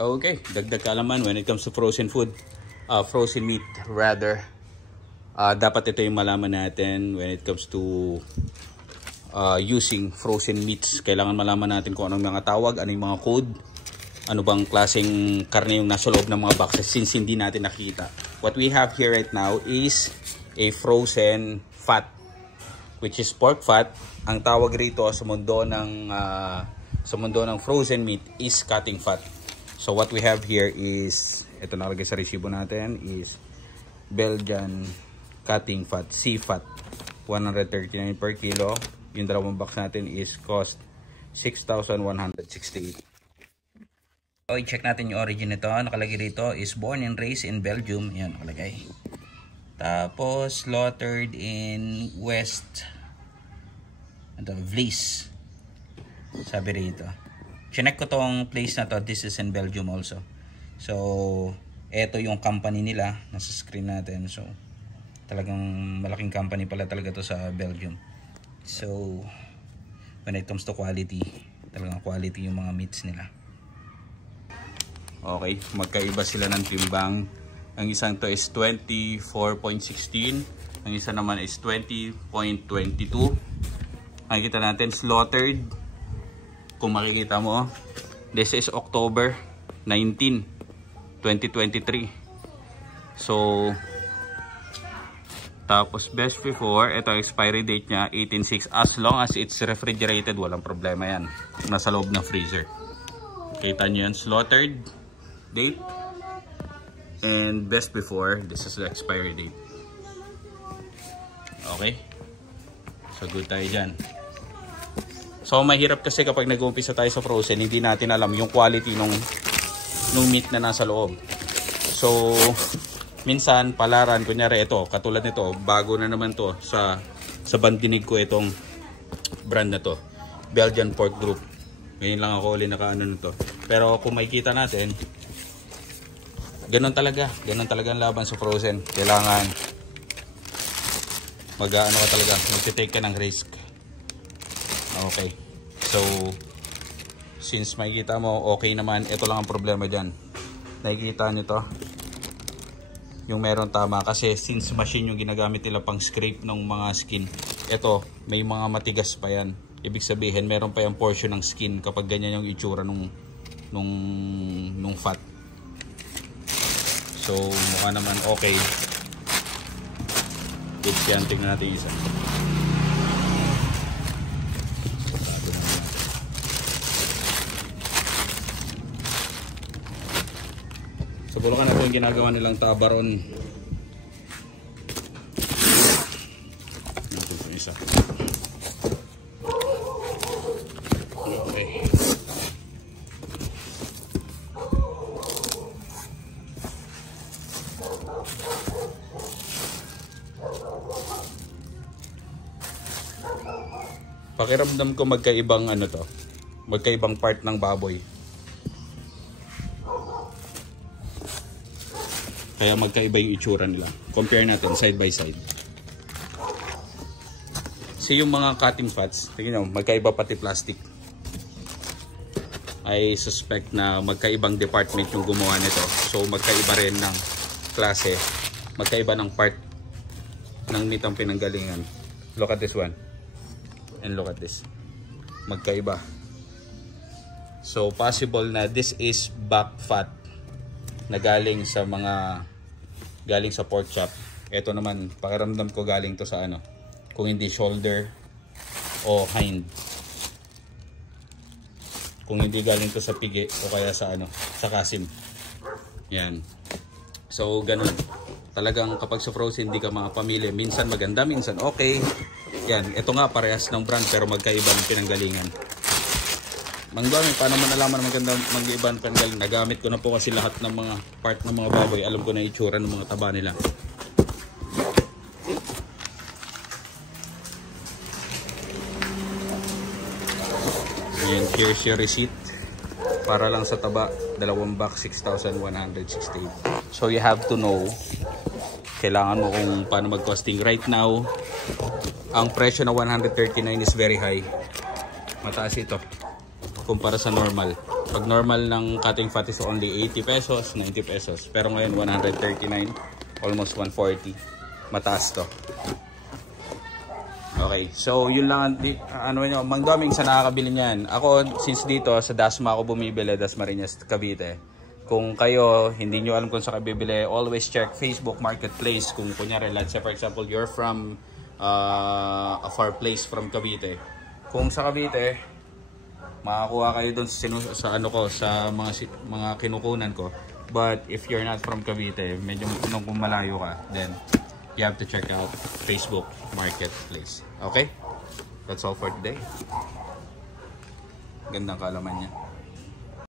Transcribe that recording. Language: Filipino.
Okay, dagdag kaalaman when it comes to frozen food, frozen meat rather. Dapat ito yung malaman natin when it comes to using frozen meats. Kailangan malaman natin kung anong mga tawag, ano yung mga code, ano bang klaseng karne yung nasa loob ng mga boxes since hindi natin nakita. What we have here right now is a frozen fat, which is pork fat. Ang tawag rito sa mundo ng frozen meat is cutting fat. So what we have here is, ito nakalagay sa resibo natin, is Belgian cutting fat, C-fat, 139 per kilo. Yung dalawang box natin is cost 6,168. Okay, check natin yung origin nito. Nakalagay rito is born and raised in Belgium. Yan, nakalagay. Tapos, slaughtered in West Vlies. Sabi rito. Chinek ko tong place na to. This is in Belgium also. So, eto yung company nila. Nasa screen natin. So, talagang malaking company pala talaga to sa Belgium. So, when it comes to quality, talagang quality yung mga meats nila. Okay, magkaiba sila ng timbang. Ang isang to is 24.16. Ang isa naman is 20.22. Makikita natin, slaughtered. Kung makikita mo, this is October 19, 2023. So, tapos best before, ito expiry date niya, 18/6. As long as it's refrigerated, walang problema yan. Nasa loob ng freezer. Kita nyo yan, slaughtered date. And best before, this is the expiry date. Okay? So, good tayo dyan. So, mahirap kasi kapag nag-uumpisa tayo sa frozen, hindi natin alam yung quality nung meat na nasa loob. So, minsan, palaran, kunyari ito, katulad nito, bago na naman to sa bandinig ko itong brand na to. Belgian Pork Group. Ngayon lang ako ulit nakaano nito. Pero kung makikita natin, ganun talaga ang laban sa frozen. Kailangan mag-ano ka talaga, mag-take ka ng risk. Okay. So, since makikita mo, okay naman, ito lang ang problema dyan. Nakikita nyo to? Yung meron tama. Kasi since machine yung ginagamit nila pang scrape ng mga skin, ito, may mga matigas pa yan. Ibig sabihin, meron pa yung portion ng skin kapag ganyan yung itsura nung fat. So, mukha naman okay. Good yan. Tingnan natin isa. So, bulukan na po yung ginagawa nilang tabaron. Natin po isa. Okay. Pakiramdam ko magkaibang ano to. Magkaibang part ng baboy. Kaya magkaiba yung itsura nila. Compare natin side by side. Kasi yung mga cutting fats, tingnan nyo, magkaiba pati plastic. I suspect na magkaibang department yung gumawa nito. So magkaiba rin ng klase. Magkaiba ng part ng nitong pinanggalingan. Look at this one. And look at this. Magkaiba. So possible na this is back fat na galing sa pork chop. Ito naman, pakiramdam ko galing to sa ano, kung hindi shoulder o hind. Kung hindi galing to sa pigi o kaya sa ano, sa kasim. Yan. So ganun. Talagang kapag sa frozen hindi ka makapamili, minsan maganda, minsan okay. Yan, ito nga parehas ng brand pero magkaiba ng pinanggalingan. Manggamit, paano mo nalaman maganda mag-iban pangaling? Nagamit ko na po kasi lahat ng mga part ng mga baboy. Alam ko na itsura ng mga taba nila. Ayan, here's your receipt. Para lang sa taba, dalawang box, 6,168. So you have to know, kailangan mo kung paano mag-costing. Right now, ang presyo na 139 is very high. Mataas ito kumpara sa normal. Pag normal ng cutting fat is only 80 pesos, 90 pesos. Pero ngayon 139, almost 140. Mataas to. Okay, so yun lang ano nyo, Mang Doming sa nakakabili niyan. Ako, since dito sa Dasma ako bumibili, Dasmariñas, Cavite. Kung kayo hindi nyo alam kung saan bibili, always check Facebook Marketplace. Kung kunyari, let's say for example, you're from a far place from Cavite. Kung sa Cavite, makakuha kayo doon sa ano ko, sa mga kinukunan ko. But if you're not from Cavite, medyo kung malayo ka, then you have to check out Facebook Marketplace. Okay? That's all for today. Gandang kaalaman niya.